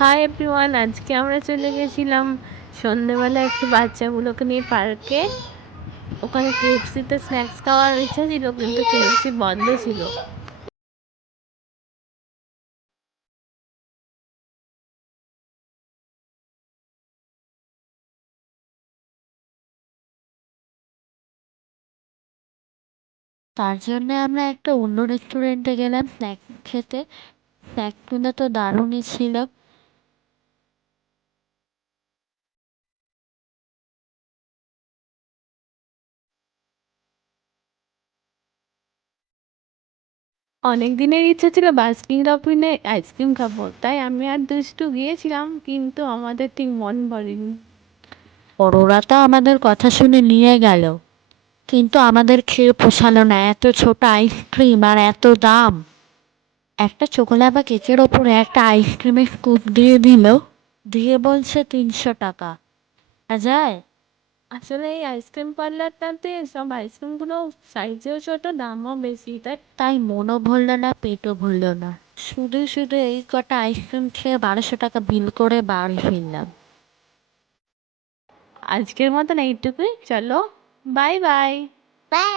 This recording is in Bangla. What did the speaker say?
হাই এভরিওয়ান, আজকে আমরা চলে গেছিলাম সন্ধেবেলা একটু বাচ্চাগুলোকে নিয়ে পার্কে। ওখানে কেএফসিতে স্ন্যাক্স খাওয়ার ইচ্ছা ছিল, কিন্তু কেএফসি বন্ধ ছিল। তার জন্য আমরা একটা অন্য রেস্টুরেন্টে গেলাম স্ন্যাক্স খেতে। স্ন্যাক্সগুলো তো দারুণই ছিল। অনেক দিনের ইচ্ছা ছিল বাস্কিন রবিনে আইসক্রিম খাবো, তাই আমি আর দুষ্টু গিয়েছিলাম, কিন্তু আমাদের ঠিক মন ভরেনি। ওরা তো আমাদের কথা শুনে নিয়ে গেল, কিন্তু আমাদের খেয়ে পোষালো না। এত ছোট আইসক্রিম আর এত দাম। একটা চকোলাবা কেকের ওপরে একটা আইসক্রিমের স্কুপ দিয়ে দিল, দিয়ে বলছে 300 টাকা। যায় আসলে এই আইসক্রিম পার্লারটাতে সব আইসক্রিমগুলো সাইজেও ছোট, দামও বেশি, তাই তাই মনও ভরল না, পেটও ভরল না। শুধু শুধু এই কটা আইসক্রিম খেয়ে 1200 টাকা বিল করে বাড়ি ফিরলাম। আজকের মতন এইটুকুই, চলো, বাই বাই।